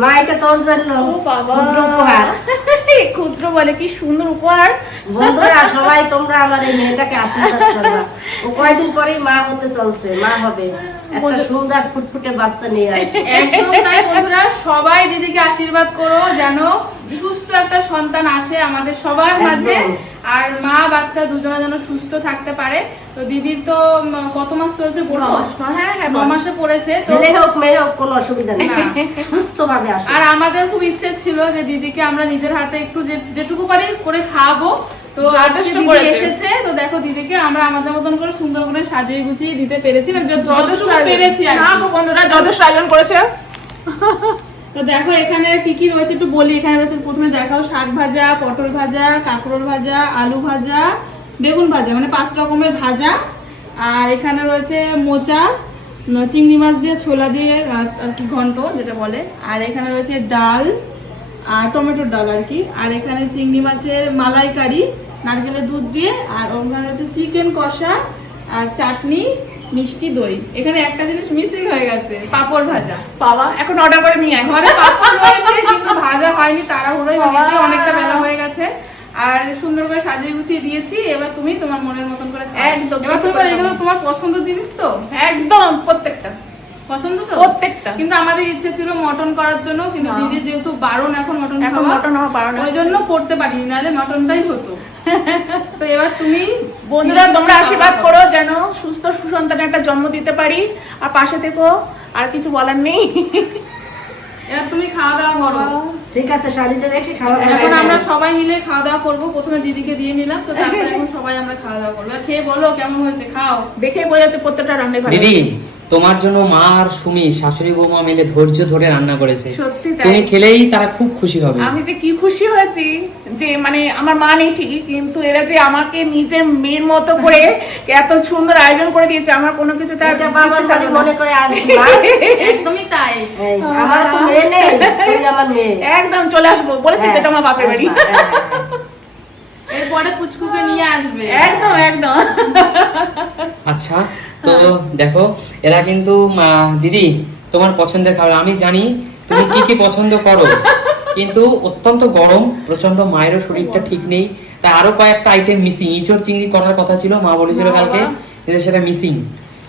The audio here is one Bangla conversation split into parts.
মা এটা তোর জন্য ক্ষুদ্র উপহার। ক্ষুদ্র বলে কি সুন্দর উপহার। বন্ধুরা সবাই তোমরা আমার এই মেয়েটাকে আশীর্বাদ করবা। ও কয়দিন পরেই মা হতে চলছে, মা হবে, একটা সুন্দর ফুটফুটে বাচ্চা নিয়ে আসবে। একদম তাই বন্ধুরা, সবাই দিদিকে আশীর্বাদ করো যেন সুস্থ একটা সন্তান আসে আমাদের সবার মাঝে, আর মা বাচ্চা দুজনে যেন সুস্থ থাকতে পারে। তো দিদির তো কত মাস চলছে বলো? হ্যাঁ 9 মাসে পড়েছে। ছেলে হোক মেয়ে হোক কোনো অসুবিধা নেই, সুস্থ ভাবে আসবে। আর আমাদের খুব ইচ্ছে ছিল যে দিদিকে আমরা নিজের হাতে একটু যেটুকু পারি করে খাওয়াবো। তো আজকে দিদি এসেছে, তো দেখো দিদিকে আমরা আমাদের মতন করে সুন্দর করে সাজিয়ে গুছিয়ে দিতে পেরেছি, মানে যথেষ্ট পেরেছি আর না বন্ধুরা যথেষ্ট আয়োজন করেছে। তো দেখো এখানে কি কি রয়েছে একটু বলি। এখানে রয়েছে, প্রথমে দেখাও, শাক ভাজা, পটল ভাজা, কাঁকরোল ভাজা, আলু ভাজা, বেগুন ভাজা, মানে 5 রকমের ভাজা। আর এখানে রয়েছে মোচা, চিংড়ি মাছ দিয়ে ছোলা দিয়ে আর কি ঘন্ট যেটা বলে। আর এখানে রয়েছে ডাল আর টমেটোর ডাল আর কি। আর এখানে চিংড়ি মাছের মালাইকারি নারকেলের দুধ দিয়ে। আর ওখানে রয়েছে চিকেন কষা আর চাটনি, মিষ্টি দই। এখানে একটা জিনিস মিসিং হয়ে গেছে, পাপড় ভাজা। বাবা এখন অর্ডার করে নিয়ে আয়। ঘরে পাপড় রয়েছে কিন্তু ভাজা হয়নি, তাড়াহুড়োই বানাতে অনেকটা বেলা হয়ে গেছে। আর সুন্দর করে সাজিয়ে গুছিয়ে দিয়েছি। এবার তুমি তোমার মনের মতন করে খাও। একদম। এবার তুমি এগুলো তোমার পছন্দের জিনিস তো? একদম প্রত্যেকটা পছন্দ তো প্রত্যেকটা। কিন্তু আমাদের ইচ্ছে ছিল মটন করার জন্য, কিন্তু দিদি যেহেতু বারণ এখন মটন এখন খাওয়া, মটন হওয়া বারণ ওই আছে। জন্য করতে পারিনি, নাহলে মটনটাই হতো। তো এবার তুমি বন্ধুরা তোমরা আশীর্বাদ করো যেন সুস্থ সুসন্তানের একটা জন্ম দিতে পারি, আর পাশে থেকো। আর কিছু বলার নেই। এবার তুমি খাওয়া দাওয়া করো। ঠিক আছে, শাড়িটা রেখে খাওয়া এখন আমরা সবাই মিলে খাওয়া দাওয়া করবো। প্রথমে দিদিকে দিয়ে নিলাম, তো তারপরে এখন সবাই আমরা খাওয়া দাওয়া করবো। আর খেয়ে বলো কেমন হয়েছে, খাও। দেখেই বোঝা যাচ্ছে প্রত্যেকটা রান্নাই ভালো। দিদি তোমার জন্য মা আর সুমি শাশুড়ি বৌমা মিলে ধৈর্য ধরে রান্না করেছে, সত্যি তাই। তুমি খেলেই তারা খুব খুশি হবে। আমি যে কি খুশি হয়েছি যে মানে আমার মা নেই ঠিকই, কিন্তু এরা যে আমাকে নিজের মেয়ের মতো করে এত সুন্দর আয়োজন করে দিয়েছে, আমার কোনো কিছু তার এটা বাবার বাড়ি মনে করে আসবি মা। একদমই তাই। এই, আমার তো মেয়ে নেই, তুই আমার মেয়ে। একদম চলে আসবো বলেছি, এটা আমার বাপের বাড়ি। এরপরে পুচকুকে নিয়ে আসবে। একদম একদম। আচ্ছা তো দেখো এরা কিন্তু দিদি তোমার পছন্দের খাবার আমি জানি তুমি কি কি পছন্দ করো, কিন্তু অত্যন্ত গরম প্রচন্ড, মায়েরও শরীরটা ঠিক নেই, তাই আরো কয়েকটা আইটেম মিসিং। ইঁচড় চিংড়ি করার কথা ছিল, মা বলেছিল কালকে, কিন্তু সেটা মিসিং।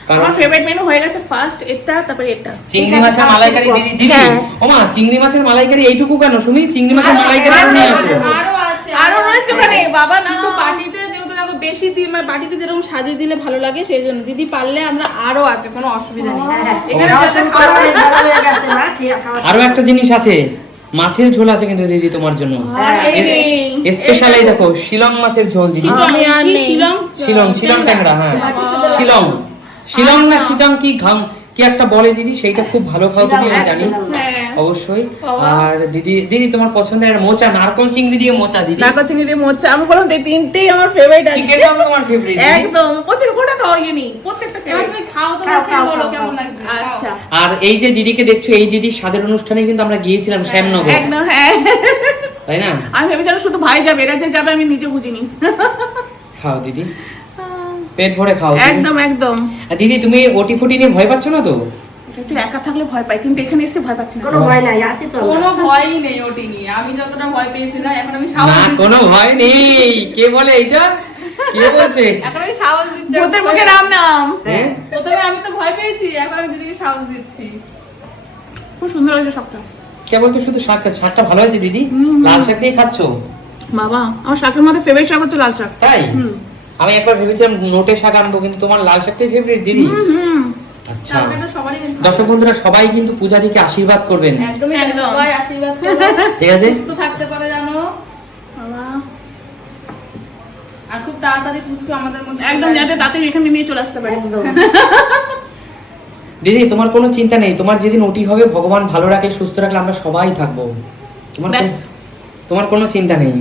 কারণ আমার ফেভারিট মেনু হয়ে গেছে ফার্স্ট এটা, তারপরে এটা। চিংড়ি মাছের মালাইকারি দিদি দিদি ওমা চিংড়ি মাছের মালাইকারি এইটুকু কেন সুমি? চিংড়ি মাছের মালাইকারি নিয়ে আসো। আরো আছে, আরো রয়েছে ওখানে বাবা না। কিন্তু পার্টিতে যেহেতু দেখো বেশি দিন, মানে পার্টিতে যেরকম সাজিয়ে দিলে ভালো লাগে, সেই জন্য দিদি পারলে আমরা আরো আছে, কোনো অসুবিধা নেই। এখানে যাতে খাওয়া খাওয়া হয়ে গেছে মা, খেয়ে খাওয়া। আরো একটা জিনিস আছে, মাছের ঝোল আছে কিন্তু দিদি তোমার জন্য। স্পেশাল এই দেখো শিলং মাছের ঝোল দিদি। শিলং ট্যাংরা, হ্যাঁ শিলং না শিটং কি একটা বলে দিদি, সেইটা খুব ভালো খাও তুমি, আমি জানি অবশ্যই। আর দিদি তোমার পছন্দের মোচা, নারকল চিংড়ি দিয়ে মোচা দিদি। নারকল চিংড়ি দিয়ে মোচা, আমি বললাম এই তিনটেই আমার ফেভারিট আছে। চিকেনটাও তোমার ফেভারিট একদম পছন্দ, কোনটা খাওয়াইনি প্রত্যেকটা এবার ফেভারিট। তুমি খাও, তো খেয়ে বলো কেমন লাগছে। আচ্ছা আর এই যে দিদিকে দেখছো, এই দিদির স্বাদের অনুষ্ঠানে কিন্তু আমরা গিয়েছিলাম শ্যামনগর, একদম হ্যাঁ। তাই না? আমি ভেবেছিলাম শুধু ভাই যাবে, এরা যে যাবে আমি নিজে বুঝিনি। খাও দিদি, পেট ভরে খাও তুমি। একদম একদম। আর দিদি তুমি ওটি ফুটি নিয়ে ভয় পাচ্ছ না তো? একটু একা থাকলে ভয় পাই, কিন্তু এখানে এসে ভয় পাচ্ছি না। কোনো ভয় নাই, আসি তো আমরা। কোনো ভয়ই নেই ওটি নিয়ে। আমি যতটা ভয় পেয়েছিলাম, এখন আমি সাহস না দিচ্ছি। কোনো ভয় নেই। কে বলে এইটা? কে বলছে? এখন আমি সাহস দিচ্ছি। ভূতের মুখে রাম নাম। হ্যাঁ প্রথমে আমি তো ভয় পেয়েছি, এখন আমি দিদিকে সাহস দিচ্ছি। খুব সুন্দর হয়েছে সবটা। কে বলতো শুধু শাকটা ভালো আছে দিদি? লাল শাক দিয়ে খাচ্ছো? বাবা আমার শাকের মধ্যে ফেভারিট শাক হচ্ছে লাল শাক। তাই আমি একবার ভেবেছিলাম নোটে শাক আনবো, কিন্তু তোমার লাল শাকটাই ফেভারিট দিদি। আচ্ছা সেটা সবারই ভালো। দর্শক বন্ধুরা সবাই কিন্তু পূজাদিকে আশীর্বাদ করবেন, একদমই একদম। সবাই আশীর্বাদ করো, ঠিক আছে? সুস্থ থাকতে পারে জানো, বাবা আর খুব তাড়াতাড়ি পুচকু আমাদের মধ্যে একদম যাতে তাড়াতাড়ি এখানে নিয়ে চলে আসতে পারে। একদম। দিদি তোমার কোনো চিন্তা নেই, তোমার যেদিন ওটি হবে ভগবান ভালো রাখে সুস্থ রাখলে আমরা সবাই থাকবো, ব্যাস। তোমার কোনো চিন্তা নেই,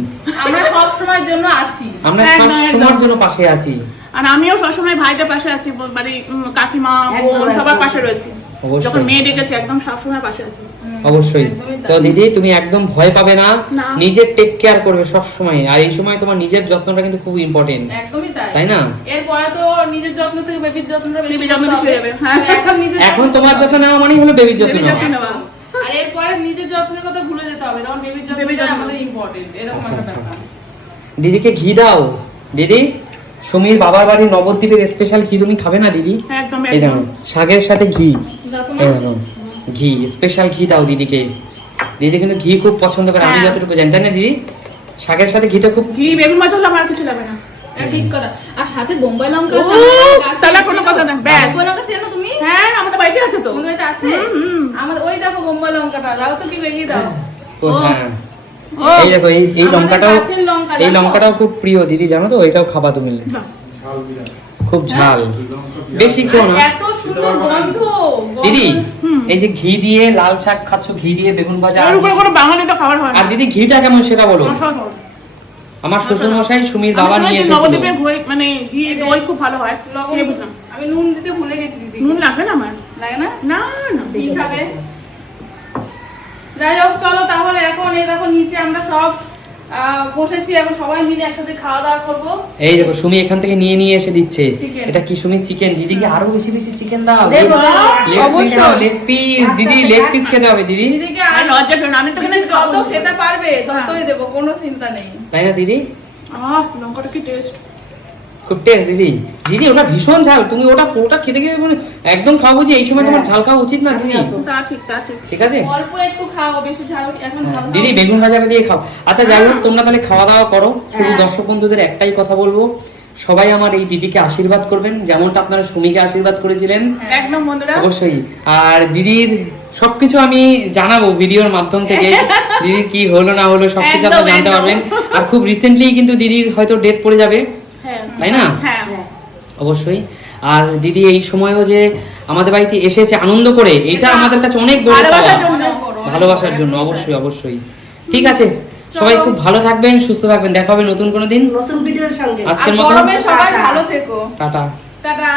আমরা সব সময়ের জন্য আছি। আমরা একদম, সব একদম। তোমার জন্য পাশে আছি। আর আমিও সবসময় ভাইদের পাশে আছি, বাড়ি কাকিমা বোন সবার পাশে রয়েছি। অবশ্যই। যখন মেয়ে ডেকেছে একদম সবসময় পাশে আছি। অবশ্যই। একদমই তাই। তো দিদি তুমি একদম ভয় পাবে না, না। নিজের টেক কেয়ার করবে সব সময়, আর এই সময় তোমার নিজের যত্নটা কিন্তু খুব ইম্পর্টেন্ট, একদমই তাই। তাই না? এরপরে তো নিজের যত্ন থেকে বেবির যত্নটা বেশি বেবির যত্ন করতে বেশি হয়ে হবে। যাবে, হ্যাঁ। তো এখন নিজের এখন যত্ন তোমার করতে যত্ন হবে। নেওয়া মানেই হলো বেবির যত্ন বেবির নেওয়া। যত্ন নেওয়া। আর এরপরে নিজের যত্নের কথা ভুলে যেতে হবে, তখন বেবির যত্নটা আমাদের ইম্পর্টেন্ট, এরকম আচ্ছা, একটা আচ্ছা। ব্যাপার। দিদিকে ঘি দাও দিদি, সুমির বাবার বাড়ি নবদ্বীপের স্পেশাল ঘি তুমি খাবে না দিদি? একদম এই দেখো শাকের সাথে ঘি, দাও তো এই মা। দেখো ঘি, স্পেশাল ঘি দাও দিদিকে। দিদি কিন্তু ঘি খুব পছন্দ করে, আমি হ্যাঁ। যতটুকু জানি, তাই না দিদি? শাকের সাথে ঘিটা খুব ঘি বেগুন মাছ হলে আমার কিছু লাগবে না। এটা ঠিক কথা। আর সাথে বোম্বাই লঙ্কা উফ, আছে, আমাদের গাছে তাহলে আছে, কোনো চেনো? কথা না, ব্যাস। বোম্বাই লঙ্কা চেনো তুমি? হ্যাঁ আমাদের বাড়িতে আছে তো। তোমাদের বাড়িতে আছে? আমাদের ওই দেখো বোম্বাই লঙ্কাটা, দাও তো কি এগিয়ে দাও। ও, হ্যাঁ। ও, এই দেখো এই আমাদের লঙ্কাটাও, গাছের লঙ্কা, এই জানো? লঙ্কাটাও খুব প্রিয় দিদি, জানো তো? এটাও খাবা তুমি, খুব ঝাল, বেশি খেও না। এত সুন্দর গন্ধ, দিদি এই যে ঘি দিয়ে লাল শাক খাচ্ছ, ঘি দিয়ে বেগুন ভাজা, এর উপরে কোনো বাঙালি তো খাবার হয় না। আর দিদি ঘিটা কেমন সেটা বলো। অসাধারণ। আমার শ্বশুর মশাই সুমির আমি বাবা নিয়ে শুনেছি এসেছিল। নবদ্বীপের ঘই মানে ঘি দই খুব ভালো হয়। লবণ, খেয়ে বুঝলাম। আমি নুন দিতে ভুলে গেছি দিদি। নুন লাগবে না আমার? লাগে না? না না। কি খাবে? যাই হোক চলো তাহলে, এখন এই দেখো নিচে আমরা সব বসেছি, এখন সবাই মিলে একসাথে খাওয়া দাওয়া করবো। এই দেখো সুমি এখান থেকে নিয়ে নিয়ে এসে দিচ্ছে। Chicken. এটা কি সুমি? চিকেন। দিদিকে আরো বেশি বেশি চিকেন দাও। দেবো, অবশ্যই। লেগ পিস, দিদি লেগ পিস খেতে হবে দিদি, দিদিকে আর আর লজ্জা পেও না, আমি তো দিদি এখানে যত খেতে পারবে ততই দেবো, কোনো চিন্তা নেই। তাই না দিদি? লঙ্কাটা কি টেস্ট। খুব টেস্ট দিদি। দিদি ওটা ভীষণ ঝাল, তুমি ওটা পুরোটা খেতে খেতে মানে একদম খাওয়া বুঝি, এই সময় তোমার ঝাল খাওয়া উচিত না দিদি, তা ঠিক তা ঠিক। ঠিক আছে? অল্প একটু খাও, বেশি ঝাল এখন ঝাল খাও। দিদি বেগুন ভাজাটা দিয়ে খাও। আচ্ছা যাই হোক, তোমরা তাহলে খাওয়া দাওয়া করো। শুধু দর্শক বন্ধুদের একটাই কথা বলবো, সবাই আমার এই দিদিকে আশীর্বাদ করবেন, যেমনটা আপনারা সুমিকে আশীর্বাদ করেছিলেন। একদম বন্ধুরা। অবশ্যই। আর দিদির সবকিছু আমি জানাবো ভিডিওর মাধ্যম থেকে, দিদির কি হলো না হলো সবকিছু একদম, আপনারা জানতে একদম। পারবেন। আর খুব রিসেন্টলি কিন্তু দিদির হয়তো ডেট পড়ে যাবে, হ্যাঁ তাই না? হ্যাঁ। অবশ্যই। আর দিদি এই সময়ও যে আমাদের বাড়িতে এসেছে আনন্দ করে, এটা আমাদের কাছে অনেক বড় ভালোবাসার পাওয়া। জন্য। অনেক বড়, অনেক ভালোবাসার বড়, জন্য, একদম অবশ্যই অবশ্যই। ঠিক আছে, সবাই খুব ভালো থাকবেন, সুস্থ থাকবেন, দেখা হবে নতুন কোনো দিন। নতুন ভিডিওর সঙ্গে। আর আজকের মতো গরমে সবাই ভালো থেকো। টাটা। টাটা।